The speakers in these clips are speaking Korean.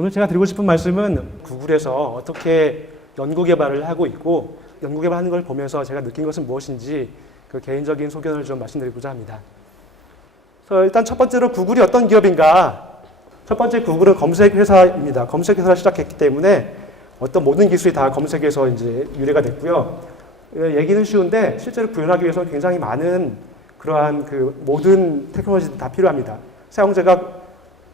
오늘 제가 드리고 싶은 말씀은 구글에서 어떻게 연구 개발을 하고 있고 연구 개발하는 걸 보면서 제가 느낀 것은 무엇인지 그 개인적인 소견을 좀 말씀드리고자 합니다. 그래서 일단 첫 번째로 구글이 어떤 기업인가? 첫 번째, 구글은 검색 회사입니다. 검색 회사를 시작했기 때문에 어떤 모든 기술이 다 검색에서 이제 유래가 됐고요. 얘기는 쉬운데 실제로 구현하기 위해서는 굉장히 많은 그러한 그 모든 테크놀로지들이 다 필요합니다. 사용자가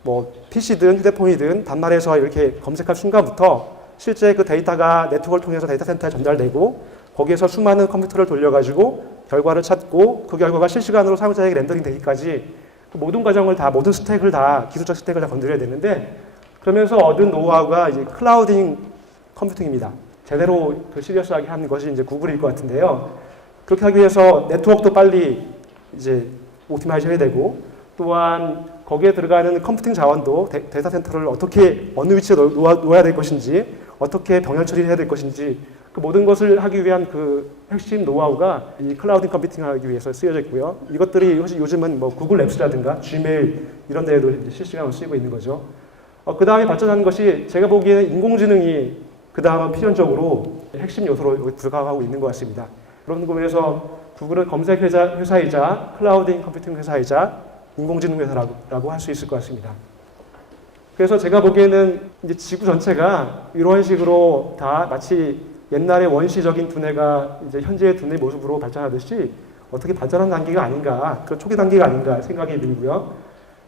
뭐 PC든 휴대폰이든 단말에서 이렇게 검색할 순간부터 실제 그 데이터가 네트워크를 통해서 데이터 센터에 전달되고 거기에서 수많은 컴퓨터를 돌려가지고 결과를 찾고 그 결과가 실시간으로 사용자에게 렌더링 되기까지 그 모든 과정을 다, 모든 스택을 다, 기술적 스택을 다 건드려야 되는데 그러면서 얻은 노하우가 이제 클라우딩 컴퓨팅입니다. 제대로 그 시리어스하게 하는 것이 이제 구글일 것 같은데요. 그렇게 하기 위해서 네트워크도 빨리 이제 옵티마이즈 해야 되고 또한 거기에 들어가는 컴퓨팅 자원도 데이터 센터를 어떻게 어느 위치에 놓아야 될 것인지 어떻게 병렬 처리해야 될 것인지 그 모든 것을 하기 위한 그 핵심 노하우가 이 클라우딩 컴퓨팅을 하기 위해서 쓰여져 있고요. 이것들이 요즘은 뭐 구글 앱스라든가 지메일 이런 데에도 실시간으로 쓰이고 있는 거죠. 그 다음에 발전한 것이 제가 보기에는 인공지능이 그 다음은 필연적으로 핵심 요소로 부각하고 있는 것 같습니다. 그런 부분에서 구글은 검색 회사이자 클라우딩 컴퓨팅 회사이자 인공지능 회사라고 할 수 있을 것 같습니다. 그래서 제가 보기에는 이제 지구 전체가 이런 식으로 다 마치 옛날의 원시적인 두뇌가 이제 현재의 두뇌 모습으로 발전하듯이 어떻게 발전한 단계가 아닌가, 그 초기 단계가 아닌가 생각이 들고요.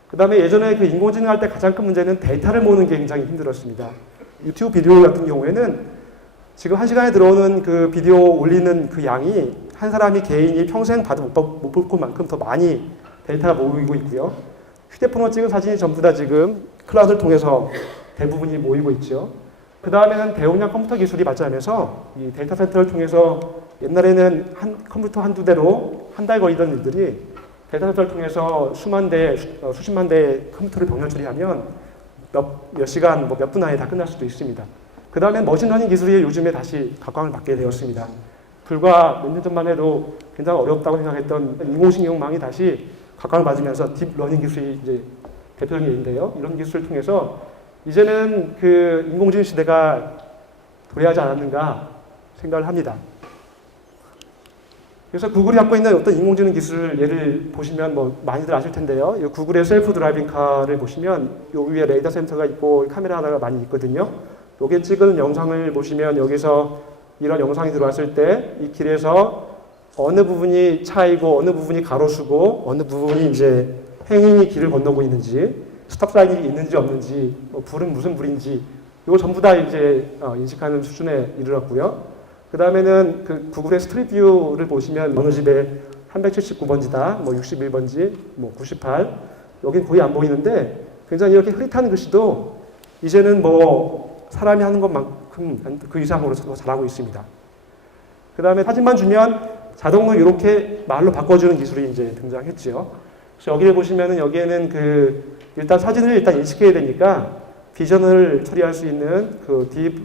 그 다음에 예전에 그 인공지능 할 때 가장 큰 문제는 데이터를 모으는 게 굉장히 힘들었습니다. 유튜브 비디오 같은 경우에는 지금 1시간에 들어오는 그 비디오 올리는 그 양이 한 사람이 개인이 평생 봐도 못 볼 것만큼 더 많이 데이터가 모이고 있고요. 휴대폰으로 찍은 사진이 전부 다 지금 클라우드를 통해서 대부분이 모이고 있죠. 그 다음에는 대용량 컴퓨터 기술이 발전하면서 이 데이터 센터를 통해서 옛날에는 컴퓨터 한두 대로 한 달 걸리던 일들이 데이터 센터를 통해서 수십만 대의 컴퓨터를 병렬 처리하면 몇 시간, 몇 분 안에 다 끝날 수도 있습니다. 그 다음에 머신러닝 기술이 요즘에 다시 각광을 받게 되었습니다. 불과 몇 년 전만 해도 굉장히 어렵다고 생각했던 인공지능망이 다시 각광을 받으면서 딥러닝 기술이 이제 대표적인 예인데요. 이런 기술을 통해서 이제는 그 인공지능 시대가 도래하지 않았는가 생각을 합니다. 그래서 구글이 갖고 있는 어떤 인공지능 기술 예를 보시면 뭐 많이들 아실 텐데요. 이 구글의 셀프 드라이빙 카를 보시면 요 위에 레이더 센터가 있고 카메라 하나가 많이 있거든요. 여기에 찍은 영상을 보시면 여기서 이런 영상이 들어왔을 때 이 길에서 어느 부분이 차이고 어느 부분이 가로수고 어느 부분이 이제 행인이 길을 건너고 있는지 스탑 사인이 있는지 없는지 뭐 불은 무슨 불인지 이거 전부 다 이제 인식하는 수준에 이르렀고요. 그 다음에는 그 구글의 스트릿 뷰를 보시면 어느 집에 379번지다, 뭐 61번지, 뭐 98, 여긴 거의 안 보이는데 굉장히 이렇게 흐릿한 글씨도 이제는 뭐 사람이 하는 것만큼 그 이상으로 잘하고 있습니다. 그 다음에 사진만 주면 자동으로 이렇게 말로 바꿔주는 기술이 이제 등장했죠. 그래서 여기를 보시면은 여기에는 그 일단 사진을 일단 인식해야 되니까 비전을 처리할 수 있는 그 딥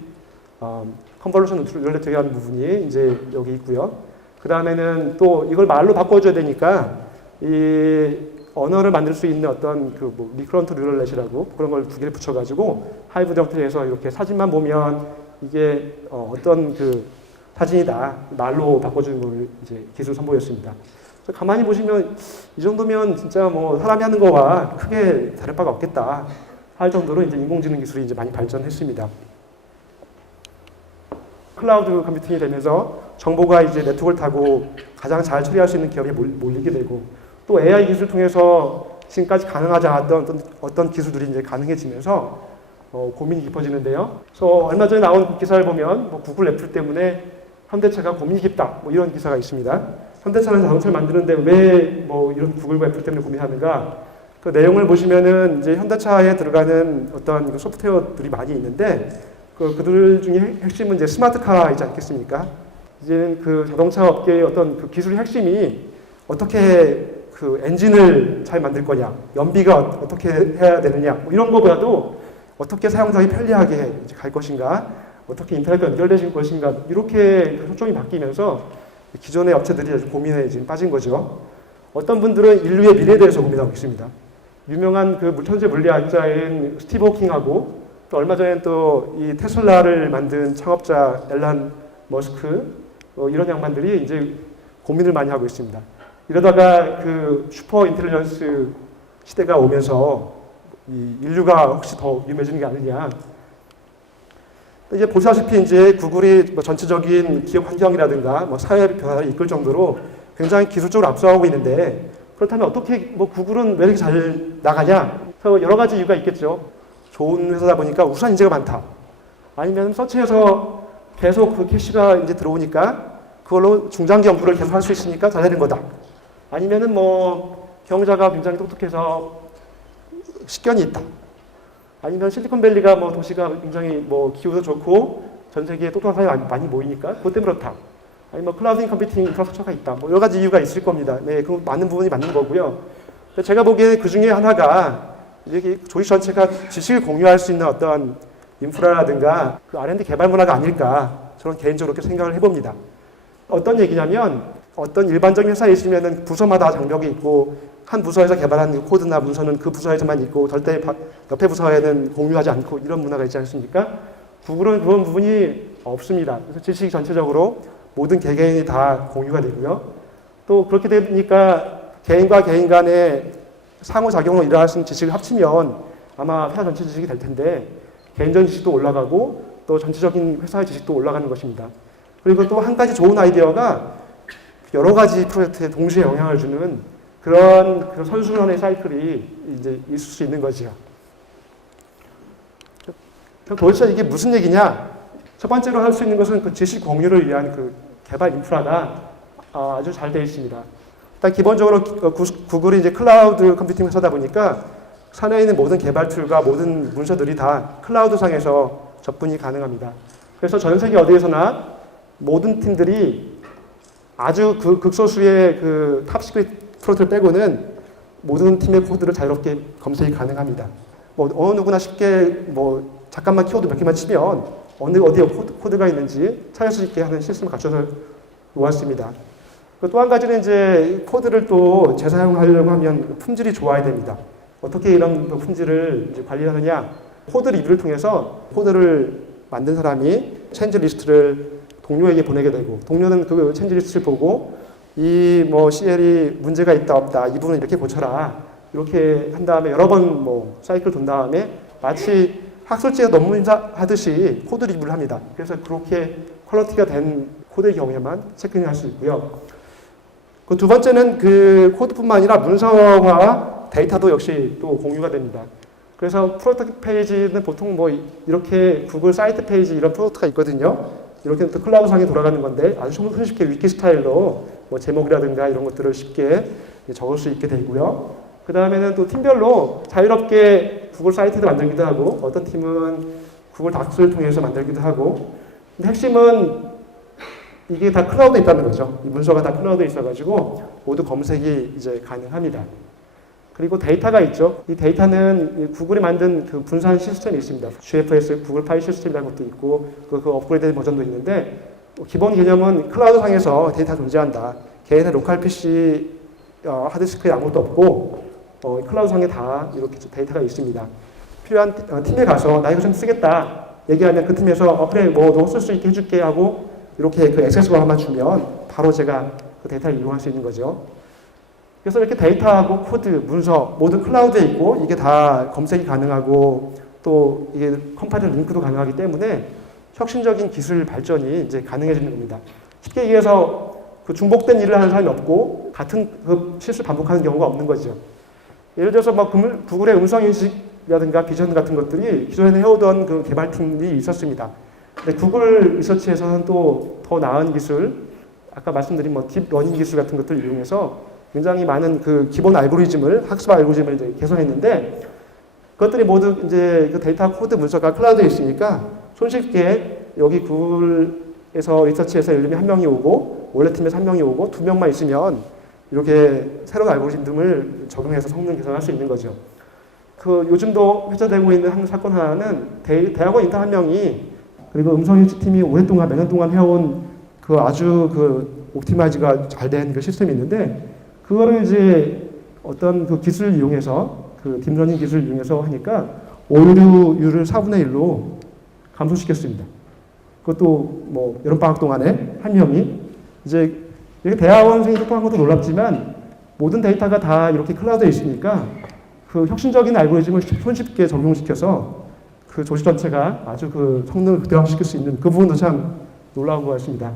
컨볼루션 룰렛이라는 부분이 이제 여기 있고요. 그 다음에는 또 이걸 말로 바꿔줘야 되니까 이 언어를 만들 수 있는 어떤 그 뭐 리커런트 뉴럴넷이라고 그런 걸 두 개를 붙여가지고 하이브드 형태에서 이렇게 사진만 보면 이게 어떤 그 사진이다 말로 바꿔주는 걸 이제 기술 선보였습니다. 그래서 가만히 보시면 이 정도면 진짜 뭐 사람이 하는 거와 크게 다를 바가 없겠다 할 정도로 이제 인공지능 기술이 이제 많이 발전했습니다. 클라우드 컴퓨팅이 되면서 정보가 이제 네트워크를 타고 가장 잘 처리할 수 있는 기업에 몰리게 되고 또 AI 기술을 통해서 지금까지 가능하지 않았던 어떤 기술들이 이제 가능해지면서 고민이 깊어지는데요. 그래서 얼마 전에 나온 기사를 보면 뭐 구글 애플 때문에 현대차가 고민이 깊다 뭐 이런 기사가 있습니다. 현대차는 자동차를 만드는데 왜 뭐 이런 구글과 애플 때문에 고민하는가? 그 내용을 보시면은 이제 현대차에 들어가는 어떤 그 소프트웨어들이 많이 있는데 그들 중에 핵심은 이제 스마트카이지 않겠습니까? 이제는 그 자동차 업계의 어떤 그 기술의 핵심이 어떻게 그 엔진을 잘 만들 거냐, 연비가 어떻게 해야 되느냐, 뭐 이런 거보다도 어떻게 사용자가 편리하게 이제 갈 것인가, 어떻게 인터넷과 연결되실 것인가, 이렇게 초점이 바뀌면서 기존의 업체들이 아주 고민에 지금 빠진 거죠. 어떤 분들은 인류의 미래에 대해서 고민하고 있습니다. 유명한 그 천재 물리학자인 스티브 호킹하고 또 얼마 전에 또 이 테슬라를 만든 창업자 앨런 머스크 이런 양반들이 이제 고민을 많이 하고 있습니다. 이러다가 그 슈퍼 인텔리전스 시대가 오면서 이 인류가 혹시 더 위험해지는 게 아니냐. 이제 보시다시피 이제 구글이 뭐 전체적인 기업 환경이라든가 뭐 사회 변화를 이끌 정도로 굉장히 기술적으로 앞서가고 있는데 그렇다면 어떻게 뭐 구글은 왜 이렇게 잘 나가냐? 그래서 여러 가지 이유가 있겠죠. 좋은 회사다 보니까 우수한 인재가 많다. 아니면 서치에서 계속 그 캐시가 이제 들어오니까 그걸로 중장기 연구를 계속 할 수 있으니까 잘 되는 거다. 아니면은 뭐 경자가 굉장히 똑똑해서 식견이 있다. 아니면 실리콘밸리가 뭐 도시가 굉장히 뭐 기후도 좋고 전 세계에 똑똑한 사람이 많이 모이니까 그것 때문에 그렇다. 아니면 뭐 클라우드 컴퓨팅 인프라스트럭처가 있다. 뭐 여러 가지 이유가 있을 겁니다. 네, 그 많은 부분이 맞는 거고요. 제가 보기에 그 중에 하나가 이게 조직 전체가 지식을 공유할 수 있는 어떤 인프라라든가 그 R&D 개발 문화가 아닐까 저는 개인적으로 그렇게 생각을 해봅니다. 어떤 얘기냐면 어떤 일반적인 회사에 있으면은 부서마다 장벽이 있고 한 부서에서 개발한 코드나 문서는 그 부서에서만 있고 절대 옆에 부서에는 공유하지 않고 이런 문화가 있지 않습니까? 구글은 그런 부분이 없습니다. 그래서 지식이 전체적으로 모든 개개인이 다 공유가 되고요. 또 그렇게 되니까 개인과 개인 간의 상호작용으로 일어날 수 있는 지식을 합치면 아마 회사 전체 지식이 될 텐데 개인적인 지식도 올라가고 또 전체적인 회사의 지식도 올라가는 것입니다. 그리고 또 한 가지 좋은 아이디어가 여러 가지 프로젝트에 동시에 영향을 주는 그런 선순환의 사이클이 이제 있을 수 있는 거지요. 도대체 이게 무슨 얘기냐? 첫 번째로 할 수 있는 것은 그 지식 공유를 위한 그 개발 인프라가 아주 잘 되어 있습니다. 일단 기본적으로 구글이 이제 클라우드 컴퓨팅 회사다 보니까 산에 있는 모든 개발 툴과 모든 문서들이 다 클라우드 상에서 접근이 가능합니다. 그래서 전 세계 어디에서나 모든 팀들이 아주 그 극소수의 그 탑시크릿 프로젝트를 빼고는 모든 팀의 코드를 자유롭게 검색이 가능합니다. 뭐 어느 누구나 쉽게 뭐 잠깐만 키워드 몇 개만 치면 어디에 코드가 있는지 찾을 수 있게 하는 시스템을 갖춰서 놓았습니다. 또 한 가지는 이제 코드를 또 재사용하려고 하면 품질이 좋아야 됩니다. 어떻게 이런 품질을 이제 관리하느냐? 코드 리뷰를 통해서 코드를 만든 사람이 체인지 리스트를 동료에게 보내게 되고 동료는 그 체인지 리스트를 보고 이 뭐 CL이 문제가 있다 없다 이 부분은 이렇게 고쳐라 이렇게 한 다음에 여러 번 뭐 사이클 돈 다음에 마치 학술지에 논문 인사하듯이 코드 리뷰를 합니다. 그래서 그렇게 퀄리티가 된 코드의 경우에만 체크인할 수 있고요. 그 두 번째는 그 코드뿐만 아니라 문서와 데이터도 역시 또 공유가 됩니다. 그래서 프로덕트 페이지는 보통 뭐 이렇게 구글 사이트 페이지 이런 프로덕트가 있거든요. 이렇게 또 클라우드상에 돌아가는 건데 아주 손쉽게 위키 스타일로 뭐 제목이라든가 이런 것들을 쉽게 적을 수 있게 되고요. 그 다음에는 또 팀별로 자유롭게 구글 사이트도 만들기도 하고 어떤 팀은 구글 닥스를 통해서 만들기도 하고 근데 핵심은 이게 다 클라우드에 있다는 거죠. 이 문서가 다 클라우드에 있어가지고 모두 검색이 이제 가능합니다. 그리고 데이터가 있죠. 이 데이터는 구글이 만든 그 분산 시스템이 있습니다. GFS 구글 파일 시스템이라는 것도 있고 그 업그레이드 버전도 있는데 기본 개념은 클라우드 상에서 데이터 존재한다. 개인의 로컬 PC 하드디스크에 아무것도 없고 클라우드 상에 다 이렇게 데이터가 있습니다. 필요한 팀에 가서 나 이거 좀 쓰겠다 얘기하면 그 팀에서 그래 뭐 너 쓸 수 있게 해줄게 하고 이렇게 그 액세스권만 주면 바로 제가 그 데이터를 이용할 수 있는 거죠. 그래서 이렇게 데이터하고 코드, 문서 모두 클라우드에 있고 이게 다 검색이 가능하고 또 이게 컴파일 링크도 가능하기 때문에 혁신적인 기술 발전이 이제 가능해지는 겁니다. 쉽게 얘기해서 그 중복된 일을 하는 사람이 없고 같은 그 실수를 반복하는 경우가 없는 거죠. 예를 들어서 막 구글의 음성인식이라든가 비전 같은 것들이 기존에 해오던 그 개발팀이 있었습니다. 근데 구글 리서치에서는 또 더 나은 기술, 아까 말씀드린 뭐 딥러닝 기술 같은 것들을 이용해서 굉장히 많은 그 기본 알고리즘을, 학습 알고리즘을 이제 개선했는데 그것들이 모두 이제 그 데이터 코드 문서가 클라우드에 있으니까 손쉽게 여기 구글에서 리서치에서 예를 들면 한 명이 오고 원래 팀에서 한 명이 오고 두 명만 있으면 이렇게 새로운 알고리즘을 적용해서 성능 개선할 수 있는 거죠. 그 요즘도 회자되고 있는 한 사건 하나는 대학원 인턴 한 명이 그리고 음성인식 팀이 오랫동안 몇 년 동안 해온 그 아주 그 옵티마이즈가 잘 된 그 시스템이 있는데 그거를 이제 어떤 그 기술을 이용해서 그 딥러닝 기술을 이용해서 하니까 오류율을 4분의 1로 감소시켰습니다. 그것도 뭐 여름방학 동안에 한 명이 이제 이렇게 대학원생이 소통한 것도 놀랍지만 모든 데이터가 다 이렇게 클라우드에 있으니까 그 혁신적인 알고리즘을 손쉽게 적용시켜서 그 조직 전체가 아주 그 성능을 극대화시킬 수 있는 그 부분도 참 놀라운 것 같습니다.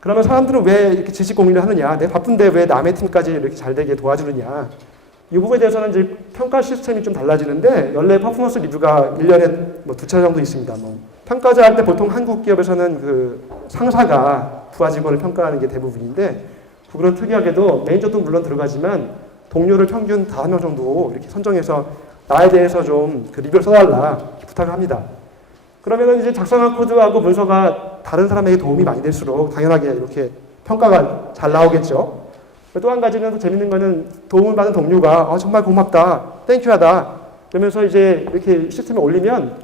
그러면 사람들은 왜 이렇게 지식 공유를 하느냐? 내가 바쁜데 왜 남의 팀까지 이렇게 잘 되게 도와주느냐? 이 부분에 대해서는 이제 평가 시스템이 좀 달라지는데 연례 퍼포먼스 리뷰가 1년에 뭐 2차례 정도 있습니다. 뭐 평가자 할 때 보통 한국 기업에서는 그 상사가 부하 직원을 평가하는 게 대부분인데 구글은 특이하게도 매니저도 물론 들어가지만 동료를 평균 5명 정도 이렇게 선정해서 나에 대해서 좀 그 리뷰를 써달라 부탁을 합니다. 그러면은 이제 작성한 코드하고 문서가 다른 사람에게 도움이 많이 될수록 당연하게 이렇게 평가가 잘 나오겠죠. 또 한 가지는 또 재밌는 거는 도움을 받은 동료가 정말 고맙다, 땡큐하다 그러면서 이제 이렇게 시스템에 올리면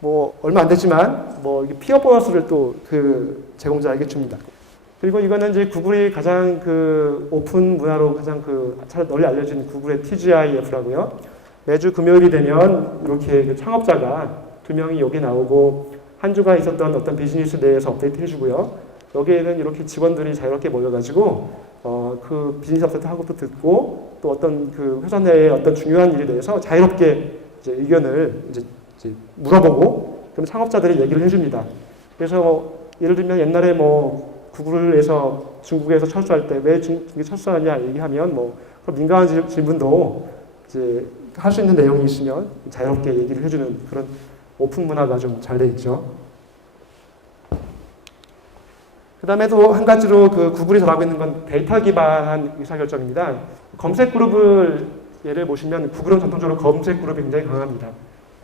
뭐 얼마 안 됐지만 뭐 피어 보너스를 또 그 제공자에게 줍니다. 그리고 이거는 이제 구글이 가장 그 오픈 문화로 가장 그 잘 널리 알려진 구글의 TGIF라고요. 매주 금요일이 되면 이렇게 그 창업자가 2명이 여기 나오고 한 주가 있었던 어떤 비즈니스 내에서 업데이트 해주고요. 여기에는 이렇게 직원들이 자유롭게 모여가지고 그 비즈니스 업데이트 하고 또 듣고 또 어떤 그 회사 내의 어떤 중요한 일에 대해서 자유롭게 이제 의견을 이제 물어보고 그럼 창업자들이 얘기를 해줍니다. 그래서 예를 들면 옛날에 뭐 구글에서 중국에서 철수할 때 왜 중국이 철수하냐 얘기하면 뭐 그런 민감한 질문도 이제 할 수 있는 내용이 있으면 자유롭게 얘기를 해주는 그런 오픈 문화가 좀 잘 돼 있죠. 그 다음에 또 한 가지로 그 구글이 잘하고 있는 건 데이터 기반한 의사결정입니다. 검색 그룹을 예를 보시면 구글은 전통적으로 검색 그룹이 굉장히 강합니다.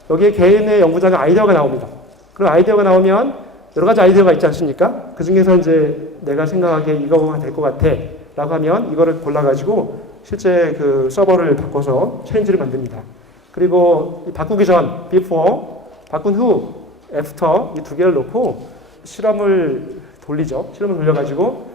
여기에 개인의 연구자가 아이디어가 나옵니다. 그런 아이디어가 나오면 여러 가지 아이디어가 있지 않습니까? 그 중에서 이제 내가 생각하기에 이거가 될 것 같아 라고 하면 이거를 골라가지고 실제 그 서버를 바꿔서 체인지를 만듭니다. 그리고 바꾸기 전, before, 바꾼 후, after 이 2개를 놓고 실험을 돌리죠. 실험을 돌려가지고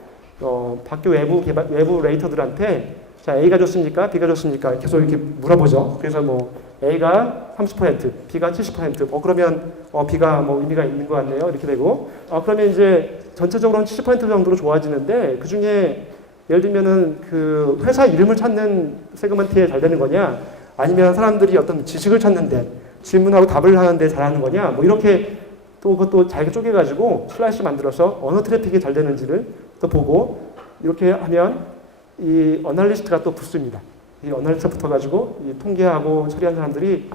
학교 외부 레이터들한테 자 A가 좋습니까? B가 좋습니까? 계속 이렇게 물어보죠. 그래서 뭐 A가 30%, B가 70%. 그러면 B가 뭐 의미가 있는 것 같네요. 이렇게 되고 그러면 이제 전체적으로는 70% 정도로 좋아지는데 그 중에 예를 들면은 그 회사 이름을 찾는 세그먼트에 잘 되는 거냐, 아니면 사람들이 어떤 지식을 찾는데 질문하고 답을 하는데 잘하는 거냐, 뭐 이렇게 또 그것도 잘게 쪼개가지고 슬라이스 만들어서 어느 트래픽이 잘 되는지를 또 보고 이렇게 하면 이 어널리스트가 또 붙습니다. 이 어널리스트 붙어가지고 이 통계하고 처리한 사람들이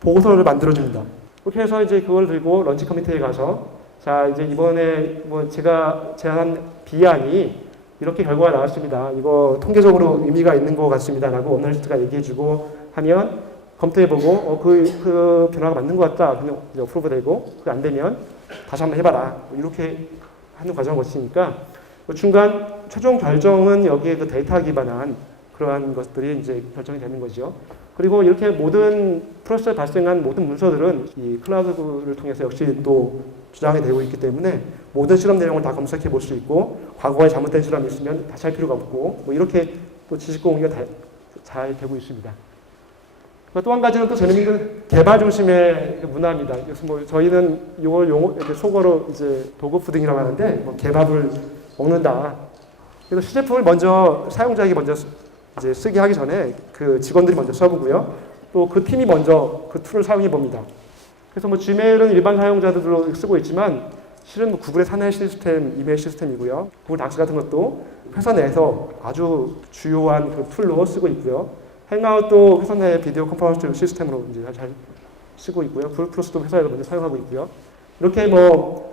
보고서를 만들어줍니다. 그렇게 해서 이제 그걸 들고 런치 커미티에 가서 자 이제 이번에 뭐 제가 제안한 B안이 이렇게 결과가 나왔습니다. 이거 통계적으로 의미가 있는 것 같습니다. 라고 어널리스트가 얘기해주고 하면 검토해보고 그 변화가 맞는 것 같다. 그냥 어프로브 되고 그게 안 되면 다시 한번 해봐라. 이렇게 하는 과정을 거치니까 중간 최종 결정은 여기에 그 데이터 기반한 그러한 것들이 이제 결정이 되는 거죠. 그리고 이렇게 모든 프로세스에 발생한 모든 문서들은 이 클라우드를 통해서 역시 또 주장이 되고 있기 때문에 모든 실험 내용을 다 검색해 볼 수 있고 과거에 잘못된 실험이 있으면 다시 할 필요가 없고 뭐 이렇게 또 지식 공유가 잘 되고 있습니다. 또 한 가지는 또 재밌는 건 개발 중심의 문화입니다. 그래서 뭐 저희는 이걸 속어로 이제 도구 푸딩이라고 하는데 뭐 개밥을 먹는다. 그래서 시제품을 먼저 사용자에게 먼저 이제 쓰게 하기 전에 그 직원들이 먼저 써보고요. 또 그 팀이 먼저 그 툴을 사용해 봅니다. 그래서 뭐 지메일은 일반 사용자들로 쓰고 있지만 실은 뭐 구글의 사내 시스템, 이메일 시스템이고요. 구글 닥스 같은 것도 회사 내에서 아주 주요한 그 툴로 쓰고 있고요. 행아웃도 회사 내 비디오 컨퍼런스 시스템으로 이제 잘 쓰고 있고요. 구글 플러스도 회사에서 먼저 사용하고 있고요. 이렇게 뭐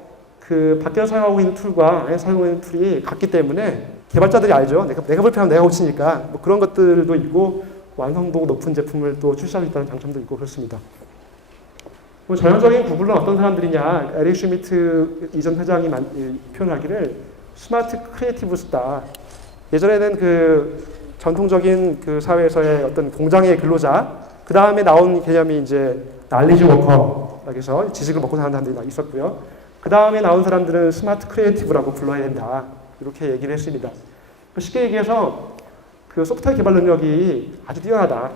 그 밖에서 사용하고 있는 툴과 안에서 사용하고 있는 툴이 같기 때문에 개발자들이 알죠. 내가 불편하면 내가 고치니까 뭐 그런 것들도 있고 완성도 높은 제품을 또 출시할 수 있다는 장점도 있고 그렇습니다. 뭐 전형적인 구글은 어떤 사람들이냐, 에릭 슈미트 이전 회장이 표현하기를 스마트 크리에이티브스다. 예전에는 그 전통적인 그 사회에서의 어떤 공장의 근로자, 그 다음에 나온 개념이 이제 날리지 워커, 그래서 지식을 먹고 사는 사람들이 있었고요. 그 다음에 나온 사람들은 스마트 크리에이티브라고 불러야 된다. 이렇게 얘기를 했습니다. 쉽게 얘기해서 그 소프트웨어 개발 능력이 아주 뛰어나다.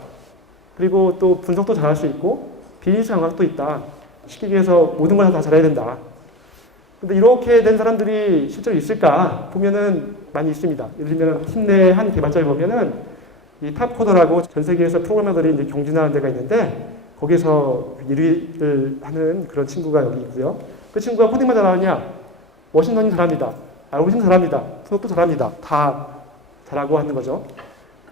그리고 또 분석도 잘할 수 있고 비즈니스 감각도 있다. 쉽게 얘기해서 모든 걸 다 잘해야 된다. 근데 이렇게 된 사람들이 실제로 있을까 보면은 많이 있습니다. 예를 들면 팀 내 한 개발자를 보면은 이 탑코더라고 전 세계에서 프로그래머들이 이제 경진하는 데가 있는데 거기서 1위를 하는 그런 친구가 여기 있고요. 그 친구가 코딩만 잘하느냐? 머신러닝 잘합니다. 알고리즘 잘합니다. 분석도 잘합니다. 다 잘하고 하는 거죠.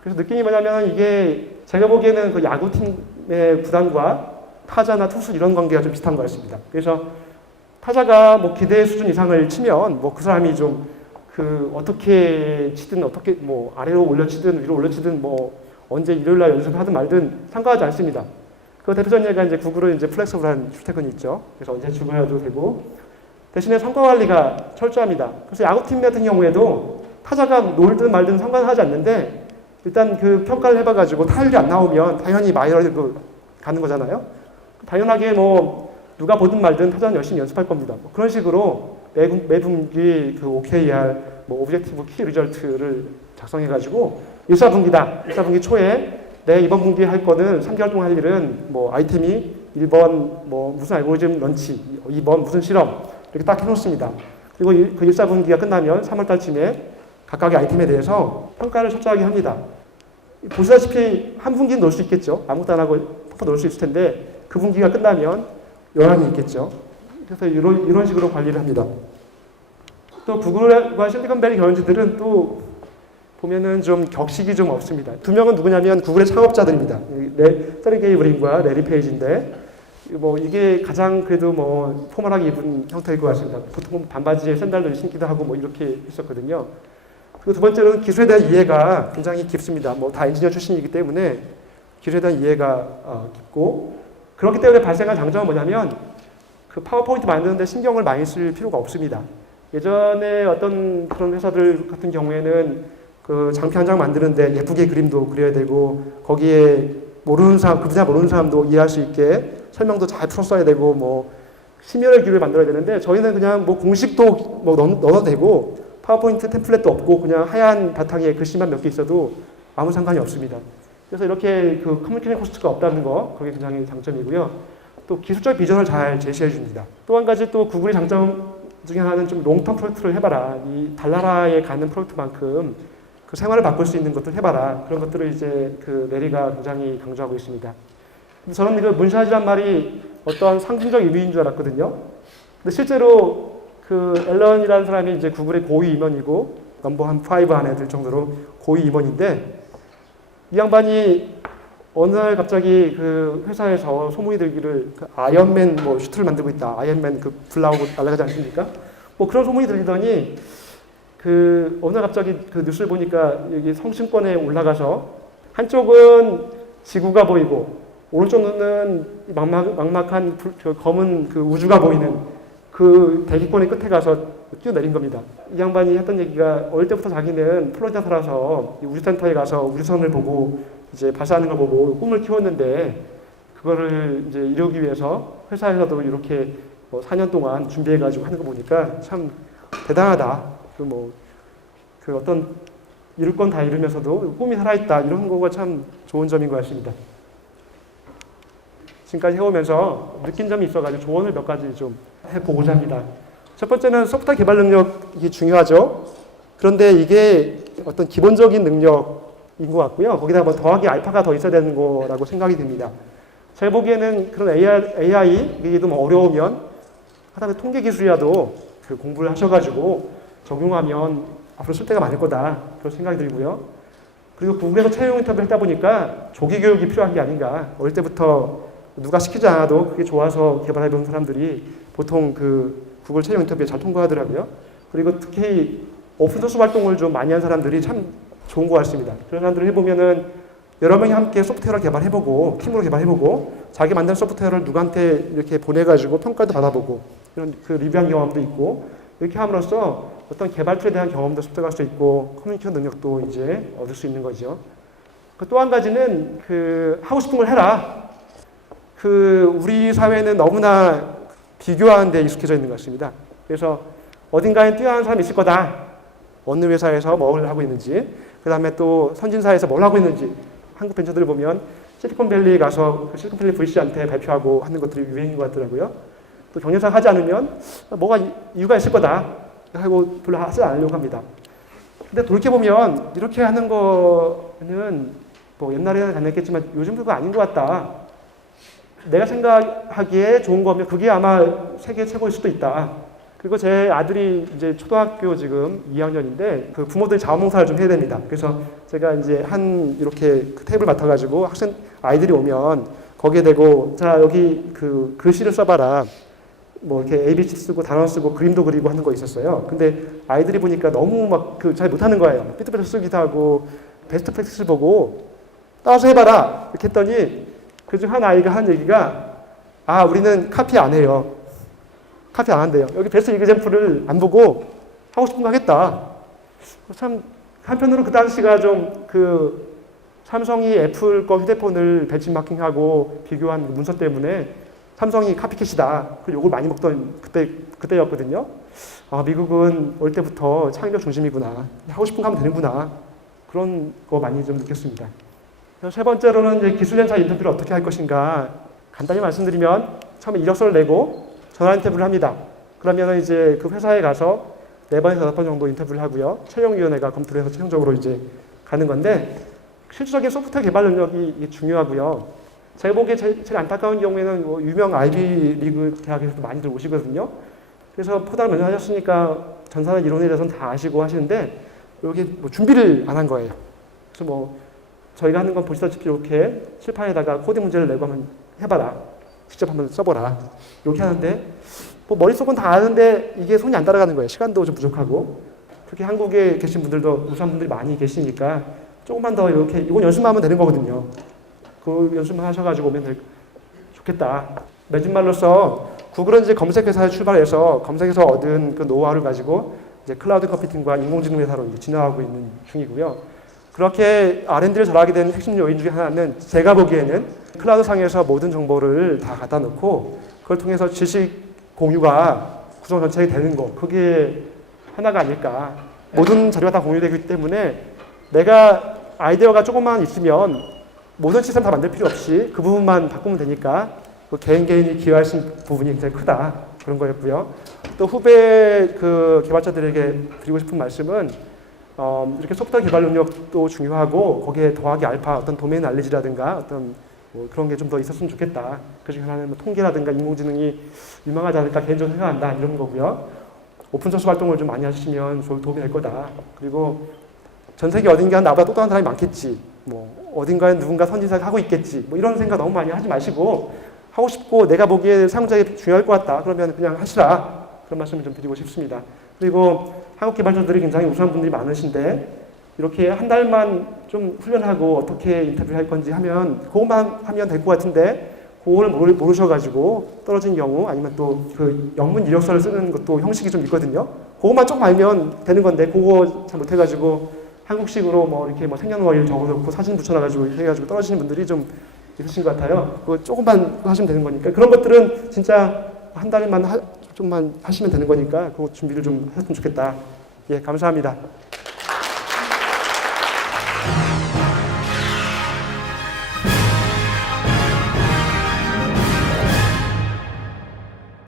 그래서 느낌이 뭐냐면 이게 제가 보기에는 그 야구팀의 구단과 타자나 투수 이런 관계가 좀 비슷한 것 같습니다. 그래서 타자가 뭐 기대 수준 이상을 치면 뭐 그 사람이 좀 그 어떻게 치든 어떻게 뭐 아래로 올려치든 위로 올려치든 뭐 언제 일요일날 연습하든 말든 상관하지 않습니다. 그 대표적인 예가 이제 구글은 이제 플렉서블한 출퇴근이 있죠. 그래서 언제 출근해도 되고 대신에 성과 관리가 철저합니다. 그래서 야구팀 같은 경우에도 타자가 놀든 말든 상관하지 않는데 일단 그 평가를 해봐가지고 타율이 안 나오면 당연히 마이너리그 가는 거잖아요. 당연하게 뭐 누가 보든 말든 타자는 열심히 연습할 겁니다. 뭐 그런 식으로 매 분기 그 OKR, 뭐 오브젝티브 키 리절트를 작성해가지고 1사분기다. 1사분기 초에 내 이번 분기에 할 거는 3개월 동안 할 일은 뭐 아이템이 1번 뭐 무슨 알고리즘 런치, 2번 무슨 실험 이렇게 딱 해놓습니다. 그리고 그 1사분기가 끝나면 3월달쯤에 각각의 아이템에 대해서 평가를 철저하게 합니다. 보시다시피 한 분기는 넣을 수 있겠죠. 아무것도 안 하고 퍽퍽 넣을 수 있을 텐데 그 분기가 끝나면 영향이 있겠죠. 그래서 이런 식으로 관리를 합니다. 또 구글과 실리콘밸리 경영진들은 또 보면은 좀 격식이 좀 없습니다. 두 명은 누구냐면 구글의 창업자들입니다. 서리게이 브린과 레리 페이지인데 뭐 이게 가장 그래도 뭐 포멀하게 입은 형태일 것 같습니다. 보통 반바지에 샌들을 신기도 하고 뭐 이렇게 했었거든요. 그리고 두 번째로는 기술에 대한 이해가 굉장히 깊습니다. 뭐 다 엔지니어 출신이기 때문에 기술에 대한 이해가 깊고 그렇기 때문에 발생한 장점은 뭐냐면 그 파워포인트 만드는데 신경을 많이 쓸 필요가 없습니다. 예전에 어떤 그런 회사들 같은 경우에는 그 장표 한 장 만드는데 예쁘게 그림도 그려야 되고 거기에 모르는 사람, 그 분야 모르는 사람도 이해할 수 있게 설명도 잘 풀었어야 되고 뭐 심혈의 기를 만들어야 되는데 저희는 그냥 뭐 공식도 뭐 넣어도 되고 파워포인트 템플릿도 없고 그냥 하얀 바탕에 글씨만 몇 개 있어도 아무 상관이 없습니다. 그래서 이렇게 그 커뮤니케이션 코스트가 없다는 거 그게 굉장히 장점이고요. 또 기술적 비전을 잘 제시해 줍니다. 또 한 가지 또 구글의 장점 중에 하나는 좀 롱텀 프로젝트를 해봐라. 이 달나라에 가는 프로젝트만큼 그 생활을 바꿀 수 있는 것들 해봐라. 그런 것들을 이제 그 레리가 굉장히 강조하고 있습니다. 저는 그 문샷이란 말이 어떤 상징적 의미인 줄 알았거든요. 근데 실제로 그 앨런이라는 사람이 이제 구글의 고위 임원이고 넘버 한 5 안에 들 정도로 고위 임원인데 이 양반이 어느 날 갑자기 그 회사에서 소문이 들기를 그 아이언맨 뭐 슈트를 만들고 있다. 아이언맨 그 불 나오고 날아가지 않습니까? 뭐 그런 소문이 들리더니 그 어느 날 갑자기 그 뉴스를 보니까 여기 성층권에 올라가서 한쪽은 지구가 보이고 오른쪽 눈은 막막한 검은 그 우주가 보이는 그 대기권의 끝에 가서 뛰어내린 겁니다. 이 양반이 했던 얘기가 어릴 때부터 자기는 플로리다 살아서 우주센터에 가서 우주선을 보고 이제 발사하는 걸 보고 꿈을 키웠는데 그거를 이제 이루기 위해서 회사에서도 이렇게 뭐 4년 동안 준비해가지고 하는 거 보니까 참 대단하다. 그 어떤 이룰 건 다 이루면서도 꿈이 살아있다. 이런 거가 참 좋은 점인 것 같습니다. 지금까지 해오면서 느낀 점이 있어가지고 조언을 몇 가지 좀 해보고자 합니다. 첫 번째는 소프트웨어 개발 능력이 중요하죠. 그런데 이게 어떤 기본적인 능력인 것 같고요. 거기다가 뭐 더하기 알파가 더 있어야 되는 거라고 생각이 듭니다. 제가 보기에는 그런 AI 이게 좀 어려우면 하다못해 통계 기술이라도 그 공부를 하셔가지고 적용하면 앞으로 쓸 데가 많을 거다. 그런 생각이 들고요. 그리고 구글에서 채용 인터뷰를 했다 보니까 조기 교육이 필요한 게 아닌가. 어릴 때부터 누가 시키지 않아도 그게 좋아서 개발해본 사람들이 보통 그 구글 채용 인터뷰에 잘 통과하더라고요. 그리고 특히 오픈소스 활동을 좀 많이 한 사람들이 참 좋은 것 같습니다. 그런 사람들을 해보면은 여러 명이 함께 소프트웨어를 개발해보고 팀으로 개발해보고 자기 만든 소프트웨어를 누구한테 이렇게 보내가지고 평가도 받아보고 이런 그 리뷰한 경험도 있고 이렇게 함으로써 어떤 개발 툴에 대한 경험도 습득할 수 있고 커뮤니케이션 능력도 이제 얻을 수 있는 거죠. 또 한 가지는 그 하고 싶은 걸 해라. 그 우리 사회는 너무나 비교하는 데 익숙해져 있는 것 같습니다. 그래서 어딘가에 뛰어난 사람이 있을 거다. 어느 회사에서 뭘 하고 있는지, 그 다음에 또 선진사에서 뭘 하고 있는지, 한국 벤처들을 보면 실리콘밸리 가서 그 실리콘밸리 VC한테 발표하고 하는 것들이 유행인 것 같더라고요. 또 경영상 하지 않으면 뭐가 이유가 있을 거다 하고 별로 하지 않으려고 합니다. 근데 돌이켜보면 이렇게 하는 거는 뭐 옛날에는 가능했겠지만 요즘 그거 아닌 것 같다. 내가 생각하기에 좋은 거면 그게 아마 세계 최고일 수도 있다. 그리고 제 아들이 이제 초등학교 지금 2학년인데 그 부모들이 자원봉사를 좀 해야 됩니다. 그래서 제가 이제 이렇게 그 탭을 맡아가지고 학생 아이들이 오면 거기에 대고 자 여기 그 글씨를 써봐라. 뭐 이렇게 ABC 쓰고 단어 쓰고 그림도 그리고 하는 거 있었어요. 근데 아이들이 보니까 너무 막 그 잘 못하는 거예요. 삐뚤빼뚤 쓰기도 하고 베스트 프랙티스 보고 따라서 해봐라 이렇게 했더니 그중 한 아이가 한 얘기가 우리는 카피 안 해요. 카피 안 한대요. 여기 베스트 이그젬플을 안 보고 하고 싶은 거 하겠다. 참 한편으로 그 당시가 좀 그 삼성이 애플 거 휴대폰을 벤치마킹하고 비교한 문서 때문에 삼성이 카피캣이다. 그 욕을 많이 먹던 그때였거든요. 미국은 올 때부터 창의력 중심이구나. 하고 싶은 거 하면 되는구나. 그런 거 많이 좀 느꼈습니다. 세 번째로는 이제 기술연차 인터뷰를 어떻게 할 것인가. 간단히 말씀드리면 처음에 이력서를 내고 전화 인터뷰를 합니다. 그러면 이제 그 회사에 가서 4번에서 5번 정도 인터뷰를 하고요. 채용위원회가 검토를 해서 최종적으로 이제 가는 건데 실질적인 소프트웨어 개발 능력이 중요하고요. 제가 보기에 제일 안타까운 경우에는 뭐 유명 아이비 리그 대학에서도 많이들 오시거든요. 그래서 포달 면접 하셨으니까 전산의 이론에 대해서는 다 아시고 하시는데 여기 뭐 준비를 안 한 거예요. 그래서 뭐 저희가 하는 건 보시다시피 이렇게 칠판에다가 코딩 문제를 내고 한번 해봐라. 직접 한번 써보라. 이렇게 하는데 뭐 머릿속은 다 아는데 이게 손이 안 따라가는 거예요. 시간도 좀 부족하고. 특히 한국에 계신 분들도 우수한 분들이 많이 계시니까 조금만 더 이렇게 이건 연습만 하면 되는 거거든요. 그 연습만 하셔가지고 오면 좋겠다. 매진말로서 구글은 이제 검색회사에 출발해서 검색에서 얻은 그 노하우를 가지고 이제 클라우드 컴퓨팅과 인공지능 회사로 이제 진화하고 있는 중이고요. 그렇게 R&D를 잘하게 된 핵심 요인 중에 하나는 제가 보기에는 클라우드 상에서 모든 정보를 다 갖다 놓고 그걸 통해서 지식 공유가 구성 전체가 되는 거. 그게 하나가 아닐까. 모든 자료가 다 공유되기 때문에 내가 아이디어가 조금만 있으면 모든 시스템 다 만들 필요 없이 그 부분만 바꾸면 되니까 그 개인이 기여할 수 있는 부분이 굉장히 크다. 그런 거였고요. 또 후배 그 개발자들에게 드리고 싶은 말씀은 이렇게 소프트웨어 개발 능력도 중요하고 거기에 더하기 알파 어떤 도메인 알리지라든가 어떤 뭐 그런 게 좀 더 있었으면 좋겠다. 그중에 하나는 뭐 통계라든가 인공지능이 유망하지 않을까 개인적으로 생각한다. 이런 거고요. 오픈소스 활동을 좀 많이 하시면 도움이 될 거다. 그리고 전 세계 어딘가 나보다 똑똑한 사람이 많겠지. 뭐 어딘가에 누군가 선진사가 하고 있겠지. 뭐 이런 생각 너무 많이 하지 마시고 하고 싶고 내가 보기에 사용자에게 중요할 것 같다. 그러면 그냥 하시라. 그런 말씀을 좀 드리고 싶습니다. 그리고 한국 개발자들이 굉장히 우수한 분들이 많으신데 이렇게 한 달만 좀 훈련하고 어떻게 인터뷰를 할 건지 하면 그것만 하면 될 것 같은데 그걸 모르셔가지고 떨어진 경우 아니면 또 그 영문 이력서를 쓰는 것도 형식이 좀 있거든요. 그것만 좀 알면 되는 건데 그거 잘 못해가지고 한국식으로 뭐 이렇게 뭐 생년월일 적어놓고 사진 붙여놔가지고 해가지고 떨어지는 분들이 좀 있으신 것 같아요. 그거 조금만 하시면 되는 거니까 그런 것들은 진짜 한 달만 좀만 하시면 되는 거니까 그 준비를 좀 하셨으면 좋겠다. 예, 감사합니다.